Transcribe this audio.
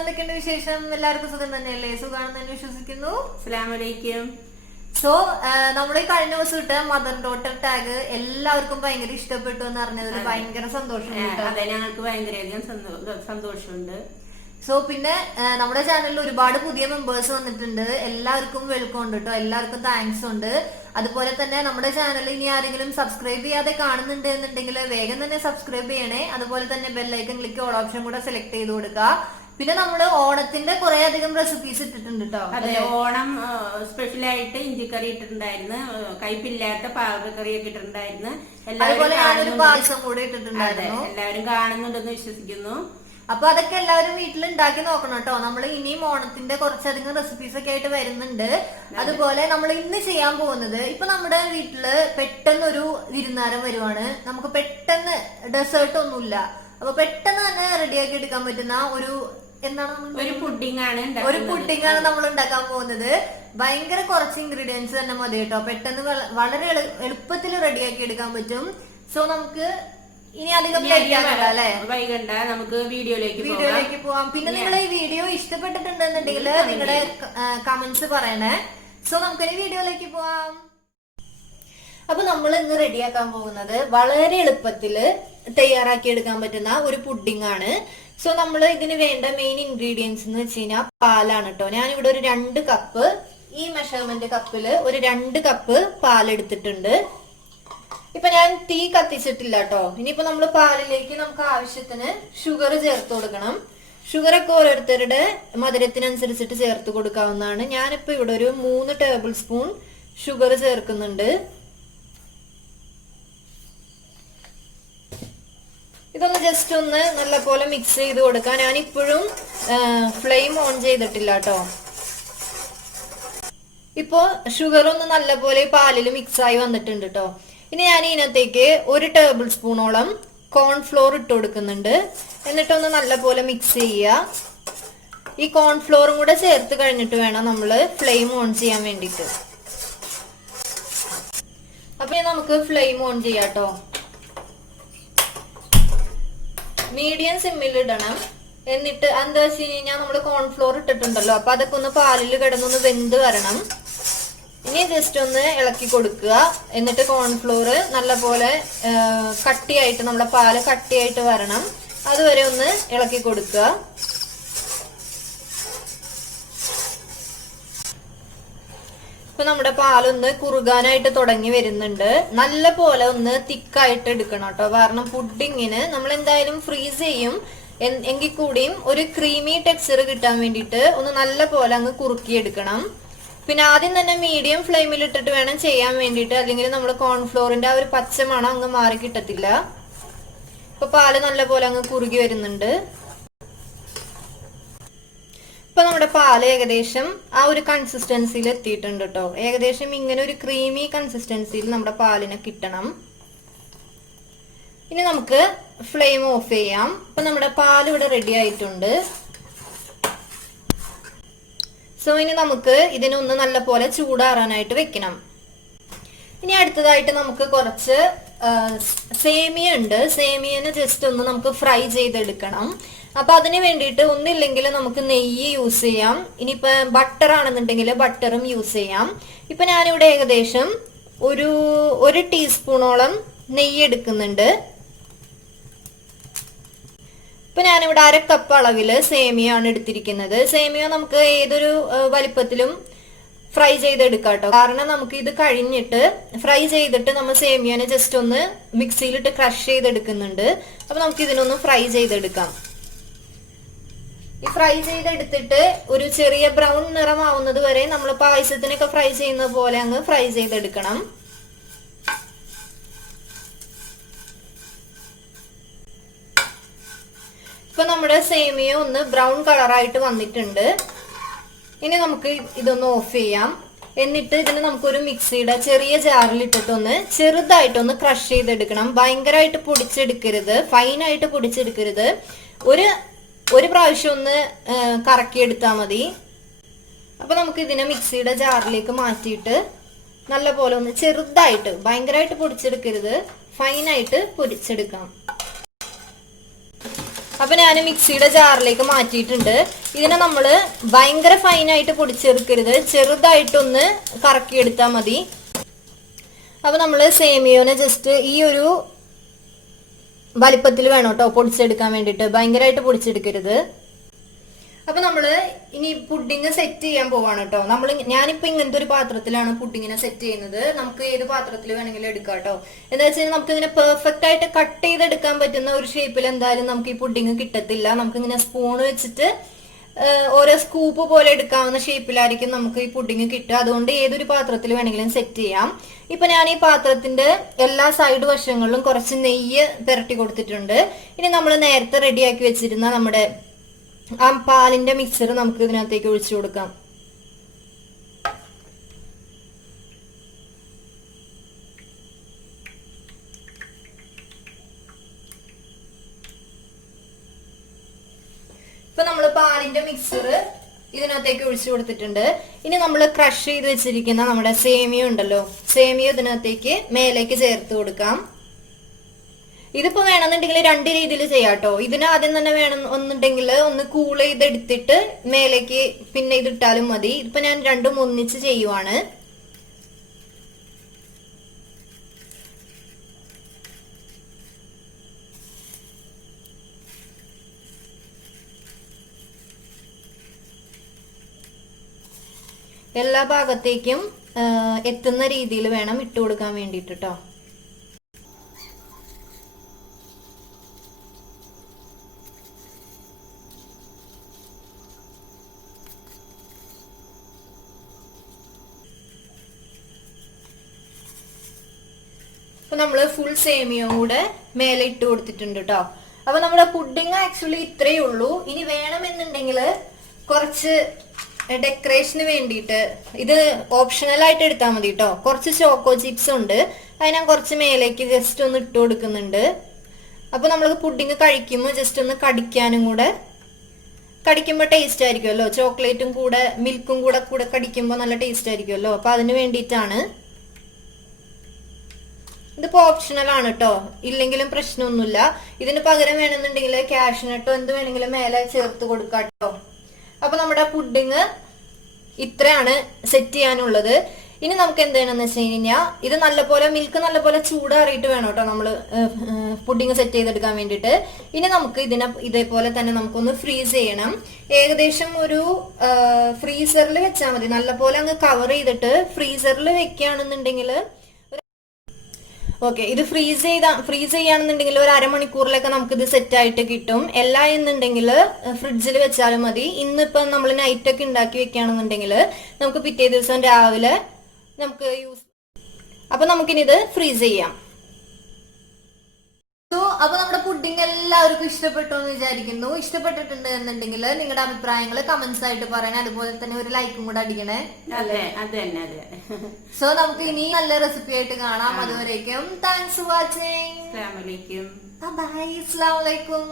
എന്തൊക്കെയുണ്ട് വിശേഷം? എല്ലാവർക്കും സുഖം തന്നെയല്ലേ? സുഖാണെന്ന് തന്നെ വിശ്വസിക്കുന്നു. അസ്സലാമലൈക്കും. സോ നമ്മുടെ ഈ കഴിഞ്ഞ ദിവസം ഇട്ട മദർ ഡോട്ടർ ടാഗ് എല്ലാവർക്കും ഭയങ്കര ഇഷ്ടപ്പെട്ടു എന്ന് അറിഞ്ഞതിൽ ഭയങ്കര സന്തോഷമുണ്ട്. അതെ, ഞങ്ങൾക്ക് ഭയങ്കരധികം സന്തോഷമുണ്ട്. സോ പിന്നെ നമ്മുടെ ചാനലിൽ ഒരുപാട് പുതിയ മെമ്പേഴ്സ് വന്നിട്ടുണ്ട്. എല്ലാവർക്കും വെൽക്കം ഉണ്ട് കേട്ടോ. എല്ലാവർക്കും താങ്ക്സ് ഉണ്ട്. അതുപോലെ തന്നെ നമ്മുടെ ചാനൽ ഇനി ആരെങ്കിലും സബ്സ്ക്രൈബ് ചെയ്യാതെ കാണുന്നുണ്ട് എന്നുണ്ടെങ്കിൽ വേഗം തന്നെ സബ്സ്ക്രൈബ് ചെയ്യണേ. അതുപോലെ തന്നെ ബെല്ലൈക്കൺ ക്ലിക്ക് ഓൾ ഓപ്ഷൻ കൂടെ സെലക്ട് ചെയ്ത് കൊടുക്കുക. പിന്നെ നമ്മള് ഓണത്തിന്റെ കുറെ അധികം റെസിപ്പീസ് ഇട്ടിട്ടുണ്ട് കേട്ടോ. അതെ, ഓണം സ്പെഷ്യലായിട്ട് ഇഞ്ചിക്കറി ഇട്ടിട്ടുണ്ടായിരുന്നു, കയ്പില്ലാത്ത പാവക്കറി ഒക്കെ ഇട്ടിട്ടുണ്ടായിരുന്നു. അതുപോലെ ഞാനൊരു പായസം കൂടെ ഇട്ടിട്ടുണ്ടായിരുന്നു. എല്ലാവരും കാണുന്നുണ്ടെന്ന് വിശ്വസിക്കുന്നു. അപ്പൊ അതൊക്കെ എല്ലാവരും വീട്ടിൽ ഉണ്ടാക്കി നോക്കണം കേട്ടോ. നമ്മൾ ഇനിയും ഓണത്തിന്റെ കുറച്ചധികം റെസിപ്പീസ് ഒക്കെ ആയിട്ട് വരുന്നുണ്ട്. അതുപോലെ നമ്മൾ ഇന്ന് ചെയ്യാൻ പോകുന്നത്, ഇപ്പൊ നമ്മുടെ വീട്ടില് പെട്ടെന്നൊരു വിരുന്നാരം വരുവാണ്. നമുക്ക് പെട്ടെന്ന് ഡെസേർട്ട് ഒന്നുമില്ല. അപ്പൊ പെട്ടെന്ന് തന്നെ റെഡിയാക്കി എടുക്കാൻ പറ്റുന്ന ഒരു ഒരു പുഡിംഗ് ആണ് നമ്മൾ ഉണ്ടാക്കാൻ പോകുന്നത്. ഭയങ്കര കുറച്ച് ഇൻഗ്രീഡിയൻസ് തന്നെ മതി കേട്ടോ. പെട്ടെന്ന് വളരെ എളുപ്പത്തിൽ റെഡിയാക്കി എടുക്കാൻ പറ്റും. സോ നമുക്ക് ഇനി അധികം വൈകണ്ട, നമുക്ക് വീഡിയോയിലേക്ക് പോവാം. പിന്നെ നിങ്ങൾ ഈ വീഡിയോ ഇഷ്ടപ്പെട്ടിട്ടുണ്ടെന്നുണ്ടെങ്കിൽ നിങ്ങളുടെ കമന്റ്സ് പറയണേ. സോ നമുക്കിനി വീഡിയോയിലേക്ക് പോവാം. അപ്പൊ നമ്മൾ ഇന്ന് റെഡിയാക്കാൻ പോകുന്നത് വളരെ എളുപ്പത്തില് തയ്യാറാക്കി എടുക്കാൻ പറ്റുന്ന ഒരു പുഡിംഗ് ആണ്. സോ നമ്മൾ ഇതിന് വേണ്ട മെയിൻ ഇൻഗ്രീഡിയൻസ് എന്ന് വെച്ച് കഴിഞ്ഞാൽ പാലാണ് കേട്ടോ. ഞാനിവിടെ ഒരു 2 കപ്പ്, ഈ മെഷർമെന്റ് കപ്പില് ഒരു 2 കപ്പ് പാലെടുത്തിട്ടുണ്ട്. ഇപ്പൊ ഞാൻ തീ കത്തിച്ചിട്ടില്ല കേട്ടോ. ഇനിയിപ്പോ നമ്മൾ പാലിലേക്ക് നമുക്ക് ആവശ്യത്തിന് ഷുഗർ ചേർത്ത് കൊടുക്കണം. ഷുഗർ ഒക്കെ ഓരോരുത്തരുടെ മധുരത്തിനനുസരിച്ചിട്ട് ചേർത്ത് കൊടുക്കാവുന്നതാണ്. ഞാനിപ്പോ ഇവിടെ ഒരു 3 ടേബിൾ സ്പൂൺ ഷുഗർ ചേർക്കുന്നുണ്ട്. ഇതൊന്ന് ജസ്റ്റ് ഒന്ന് നല്ലപോലെ മിക്സ് ചെയ്ത് കൊടുക്കാം. ഞാനിപ്പോഴും ഫ്ലെയിം ഓൺ ചെയ്തിട്ടില്ല കേട്ടോ. ഇപ്പോ ഷുഗർ ഒന്ന് നല്ലപോലെ പാലിൽ മിക്സ് ആയി വന്നിട്ടുണ്ട് കേട്ടോ. ഇനി ഞാൻ ഇതിനകത്തേക്ക് 1 ടേബിൾ സ്പൂണോളം കോൺഫ്ലോർ ഇട്ട് കൊടുക്കുന്നുണ്ട്. എന്നിട്ടൊന്ന് നല്ലപോലെ മിക്സ് ചെയ്യുക. ഈ കോൺഫ്ലോറും കൂടെ ചേർത്ത് കഴിഞ്ഞിട്ട് വേണം നമ്മൾ ഫ്ലെയിം ഓൺ ചെയ്യാൻ വേണ്ടിയിട്ട്. അപ്പൊ നമുക്ക് ഫ്ലെയിം ഓൺ ചെയ്യാം കേട്ടോ. മീഡിയം സിമ്മിൽ ഇടണം. എന്നിട്ട് എന്താ വെച്ച് കഴിഞ്ഞാൽ നമ്മള് കോൺഫ്ലോർ ഇട്ടിട്ടുണ്ടല്ലോ, അപ്പൊ അതൊക്കെ ഒന്ന് പാലിൽ കിടന്നൊന്ന് വെന്ത് വരണം. ഇനി ജസ്റ്റ് ഒന്ന് ഇളക്കി കൊടുക്കുക. എന്നിട്ട് കോൺഫ്ലോർ നല്ലപോലെ കട്ടിയായിട്ട്, നമ്മുടെ പാല് കട്ടിയായിട്ട് വരണം. അതുവരെ ഒന്ന് ഇളക്കി കൊടുക്കുക. ഇപ്പൊ നമ്മുടെ പാലൊന്ന് കുറുകാനായിട്ട് തുടങ്ങി വരുന്നുണ്ട്. നല്ല പോലെ ഒന്ന് തിക്കായിട്ട് എടുക്കണം കേട്ടോ. കാരണം പുഡിങ്ങിന് നമ്മൾ എന്തായാലും ഫ്രീസ് ചെയ്യും. എങ്കിൽ കൂടിയും ഒരു ക്രീമി ടെക്സ്ചർ കിട്ടാൻ വേണ്ടിയിട്ട് ഒന്ന് നല്ല പോലെ അങ്ങ് കുറുക്കി എടുക്കണം. പിന്നെ ആദ്യം തന്നെ മീഡിയം ഫ്ലെയിമിൽ ഇട്ടിട്ട് വേണം ചെയ്യാൻ വേണ്ടിയിട്ട്. അല്ലെങ്കിൽ നമ്മുടെ കോൺഫ്ലോറിന്റെ ആ ഒരു പച്ചമണം അങ്ങ് മാറി കിട്ടത്തില്ല. ഇപ്പൊ പാല് നല്ല പോലെ അങ്ങ് കുറുകി വരുന്നുണ്ട്. ഇപ്പൊ നമ്മുടെ പാല് ഏകദേശം ആ ഒരു കൺസിസ്റ്റൻസിയിൽ എത്തിയിട്ടുണ്ട് കേട്ടോ. ഏകദേശം ഇങ്ങനെ ഒരു ക്രീമി കൺസിസ്റ്റൻസിയിൽ നമ്മുടെ പാലിനെ കിട്ടണം. ഇനി നമുക്ക് ഫ്ലെയിം ഓഫ് ചെയ്യാം. ഇപ്പൊ നമ്മുടെ പാൽ ഇവിടെ റെഡി ആയിട്ടുണ്ട്. സോ ഇനി നമുക്ക് ഇതിനൊന്ന് നല്ല പോലെ ചൂടാറാനായിട്ട് വെക്കണം. ഇനി അടുത്തതായിട്ട് നമുക്ക് കുറച്ച് സേമിയ ഉണ്ട്. സേമിയനെ ജസ്റ്റ് ഒന്ന് നമുക്ക് ഫ്രൈ ചെയ്തെടുക്കണം. അപ്പൊ അതിന് വേണ്ടിയിട്ട് ഒന്നില്ലെങ്കിൽ നമുക്ക് നെയ്യ് യൂസ് ചെയ്യാം. ഇനിയിപ്പോ ബട്ടർ ആണെന്നുണ്ടെങ്കിൽ ബട്ടറും യൂസ് ചെയ്യാം. ഇപ്പൊ ഞാനിവിടെ ഏകദേശം ഒരു ടീസ്പൂണോളം നെയ്യ് എടുക്കുന്നുണ്ട്. ഇപ്പൊ ഞാനിവിടെ 1/2 കപ്പ് അളവില് സേമിയാണ് എടുത്തിരിക്കുന്നത്. സേമിയ നമുക്ക് ഏതൊരു വലിപ്പത്തിലും ഫ്രൈ ചെയ്തെടുക്കാം കേട്ടോ. കാരണം നമുക്ക് ഇത് കഴിഞ്ഞിട്ട് ഫ്രൈ ചെയ്തിട്ട് നമ്മൾ സേമിയനെ ജസ്റ്റ് ഒന്ന് മിക്സിയിലിട്ട് ക്രഷ് ചെയ്തെടുക്കുന്നുണ്ട്. അപ്പൊ നമുക്ക് ഇതിനൊന്ന് ഫ്രൈ ചെയ്തെടുക്കാം. ഈ ഫ്രൈ ചെയ്തെടുത്തിട്ട് ഒരു ചെറിയ ബ്രൗൺ നിറമാവുന്നത് വരെ നമ്മൾ പായസത്തിനൊക്കെ ഫ്രൈ ചെയ്യുന്ന പോലെ അങ്ങ് ഫ്രൈ ചെയ്തെടുക്കണം. ഇപ്പൊ നമ്മുടെ സേമിയ ഒന്ന് ബ്രൗൺ കളറായിട്ട് വന്നിട്ടുണ്ട്. ഇനി നമുക്ക് ഇതൊന്ന് ഓഫ് ചെയ്യാം. എന്നിട്ട് ഇതിന് നമുക്കൊരു മിക്സിയുടെ ചെറിയ ജാറിൽ ഇട്ടിട്ടൊന്ന് ചെറുതായിട്ടൊന്ന് ക്രഷ് ചെയ്തെടുക്കണം. ഭയങ്കരമായിട്ട് പൊടിച്ചെടുക്കരുത്, ഫൈനായിട്ട് പൊടിച്ചെടുക്കരുത്. ഒരു പ്രാവശ്യം ഒന്ന് കറക്കിയെടുത്താൽ മതി. അപ്പൊ നമുക്ക് ഇതിനെ മിക്സിയുടെ ജാറിലേക്ക് മാറ്റിയിട്ട് നല്ല പോലെ ഒന്ന് ചെറുതായിട്ട്, ഭയങ്കരമായിട്ട് പൊടിച്ചെടുക്കരുത്, ഫൈനായിട്ട് പൊടിച്ചെടുക്കാം. അപ്പൊ ഞാൻ മിക്സിയുടെ ജാറിലേക്ക് മാറ്റിയിട്ടുണ്ട്. ഇതിനെ നമ്മള് ഭയങ്കര ഫൈനായിട്ട് പൊടിച്ചെടുക്കരുത്, ചെറുതായിട്ടൊന്ന് കറക്കിയെടുത്താൽ മതി. അപ്പൊ നമ്മള് സേമിയോനെ ജസ്റ്റ് ഈ ഒരു വലിപ്പത്തിൽ വേണം കേട്ടോ പൊടിച്ചെടുക്കാൻ വേണ്ടിട്ട്, ഭയങ്കരമായിട്ട് പൊടിച്ചെടുക്കരുത്. അപ്പൊ നമ്മള് ഇനി പുഡിങ് സെറ്റ് ചെയ്യാൻ പോവാണ് കേട്ടോ. ഞാനിപ്പോ ഇങ്ങനത്തെ ഒരു പാത്രത്തിലാണ് പുഡിങ്ങിനെ സെറ്റ് ചെയ്യുന്നത്. നമുക്ക് ഏത് പാത്രത്തിൽ വേണമെങ്കിലും എടുക്കാം കേട്ടോ. എന്താ വെച്ചാൽ നമുക്ക് ഇങ്ങനെ പെർഫെക്റ്റ് ആയിട്ട് കട്ട് ചെയ്തെടുക്കാൻ പറ്റുന്ന ഒരു ഷേപ്പിൽ എന്തായാലും നമുക്ക് ഈ പുഡിങ് കിട്ടത്തില്ല. നമുക്ക് ഇങ്ങനെ സ്പൂൺ വെച്ചിട്ട് ഓരോ സ്കൂപ്പ് പോലെ എടുക്കാവുന്ന ഷേപ്പിലായിരിക്കും നമുക്ക് ഈ പുഡിങ് കിട്ടുക. അതുകൊണ്ട് ഏതൊരു പാത്രത്തിൽ വേണമെങ്കിലും സെറ്റ് ചെയ്യാം. ഇപ്പൊ ഞാൻ ഈ പാത്രത്തിന്റെ എല്ലാ സൈഡ് വശങ്ങളിലും കുറച്ച് നെയ്യ് പുരട്ടി കൊടുത്തിട്ടുണ്ട്. ഇനി നമ്മൾ നേരത്തെ റെഡിയാക്കി വെച്ചിരുന്ന നമ്മുടെ ആ പാലിന്റെ മിക്സർ നമുക്ക് ഇതിനകത്തേക്ക് ഒഴിച്ചു കൊടുക്കാം. ഇപ്പൊ നമ്മള് പാലിന്റെ മിക്സർ ഇതിനകത്തേക്ക് ഒഴിച്ചു കൊടുത്തിട്ടുണ്ട്. ഇനി നമ്മൾ ക്രഷ് ചെയ്ത് വെച്ചിരിക്കുന്ന നമ്മുടെ സേമിയ ഉണ്ടല്ലോ, സേമിയ ഇതിനകത്തേക്ക് മേലേക്ക് ചേർത്ത് കൊടുക്കാം. ഇതിപ്പോ വേണമെന്നുണ്ടെങ്കിൽ രണ്ട് രീതിയിൽ ചെയ്യാം കേട്ടോ. ഇതിന് ആദ്യം തന്നെ വേണമെന്നുണ്ടെങ്കിൽ ഒന്ന് കൂൾ ചെയ്തെടുത്തിട്ട് മേലേക്ക് പിന്നെ ഇതിട്ടാലും മതി. ഇപ്പൊ ഞാൻ രണ്ടും ഒന്നിച്ച് ചെയ്യുവാണ്. എല്ലാ ഭാഗത്തേക്കും എത്തുന്ന രീതിയിൽ വേണം ഇട്ട് കൊടുക്കാൻ വേണ്ടിട്ട് കേട്ടോ. അപ്പൊ നമ്മള് ഫുൾ സേമിയ കൂടെ മേലെ ഇട്ട് കൊടുത്തിട്ടുണ്ട് കേട്ടോ. അപ്പൊ നമ്മുടെ പുഡിങ് ആക്ച്വലി ഇത്രയേ ഉള്ളൂ. ഇനി വേണമെന്നുണ്ടെങ്കിൽ കുറച്ച് ഡെക്കറേഷന് വേണ്ടിയിട്ട് ഇത് ഓപ്ഷണൽ ആയിട്ട് എടുത്താൽ മതി കേട്ടോ. കുറച്ച് ചോക്കോ ചിപ്സ് ഉണ്ട്, അത് ഞാൻ കുറച്ച് മേലേക്ക് ജസ്റ്റ് ഒന്ന് ഇട്ട് കൊടുക്കുന്നുണ്ട്. അപ്പൊ നമ്മൾക്ക് പുഡിങ് കഴിക്കുമ്പോൾ ജസ്റ്റ് ഒന്ന് കടിക്കാനും കൂടെ, കടിക്കുമ്പോൾ ടേസ്റ്റ് ആയിരിക്കുമല്ലോ. ചോക്ലേറ്റും കൂടെ മിൽക്കും കൂടെ കടിക്കുമ്പോൾ നല്ല ടേസ്റ്റ് ആയിരിക്കുമല്ലോ. അപ്പൊ അതിന് വേണ്ടിയിട്ടാണ്. ഇതിപ്പോ ഓപ്ഷണൽ ആണ് കേട്ടോ, ഇല്ലെങ്കിലും പ്രശ്നമൊന്നുമില്ല. ഇതിന് പകരം വേണമെന്നുണ്ടെങ്കിൽ കാഷ്നട്ടോ എന്ത് വേണമെങ്കിലും മേലെ ചേർത്ത് കൊടുക്കാം കേട്ടോ. അപ്പൊ നമ്മുടെ പുഡിങ് ഇത്രയാണ് സെറ്റ് ചെയ്യാനുള്ളത്. ഇനി നമുക്ക് എന്ത് ചെയ്യണമെന്ന് വെച്ച് കഴിഞ്ഞാൽ ഇത് നല്ലപോലെ മിൽക്ക് നല്ലപോലെ ചൂടാറിയിട്ട് വേണം കേട്ടോ നമ്മള് പുഡിങ് സെറ്റ് ചെയ്തെടുക്കാൻ വേണ്ടിയിട്ട്. ഇനി നമുക്ക് ഇതേപോലെ തന്നെ നമുക്കൊന്ന് ഫ്രീസ് ചെയ്യണം. ഏകദേശം ഒരു ഫ്രീസറിൽ വെച്ചാൽ മതി. നല്ലപോലെ അങ്ങ് കവർ ചെയ്തിട്ട് ഫ്രീസറിൽ വെക്കുകയാണെന്നുണ്ടെങ്കിൽ ഓക്കെ, ഇത് ഫ്രീസ് ചെയ്യുകയാണെന്നുണ്ടെങ്കിൽ ഒരു അരമണിക്കൂറിലൊക്കെ നമുക്ക് ഇത് സെറ്റ് ആയിട്ട് കിട്ടും. അല്ല എന്നുണ്ടെങ്കിൽ ഫ്രിഡ്ജിൽ വെച്ചാലും മതി. ഇന്നിപ്പോ നമ്മൾ നൈറ്റ് ഒക്കെ ഉണ്ടാക്കി വെക്കുകയാണെന്നുണ്ടെങ്കിൽ നമുക്ക് പിറ്റേ ദിവസം രാവിലെ നമുക്ക് അപ്പൊ നമുക്കിനി ഇത് ഫ്രീസ് ചെയ്യാം. അപ്പൊ നമ്മുടെ പുഡിങ് എല്ലാവർക്കും ഇഷ്ടപ്പെട്ടു എന്ന് വിചാരിക്കുന്നു. ഇഷ്ടപ്പെട്ടിട്ടുണ്ട് എന്നുണ്ടെങ്കിൽ നിങ്ങളുടെ അഭിപ്രായങ്ങൾ കമന്റ്സ് ആയിട്ട് പറയണേ. അതുപോലെ തന്നെ ഒരു ലൈക്കും കൂടെ അടിക്കണേ. സോ നമുക്ക് ഇനി നല്ല റെസിപ്പി ആയിട്ട് കാണാം. അതുവരേക്കും താങ്ക്സ് ഫോർ വാച്ചിങ്. അസ്സലാമു അലൈക്കും. ബൈ. അസ്സലാമു അലൈക്കും.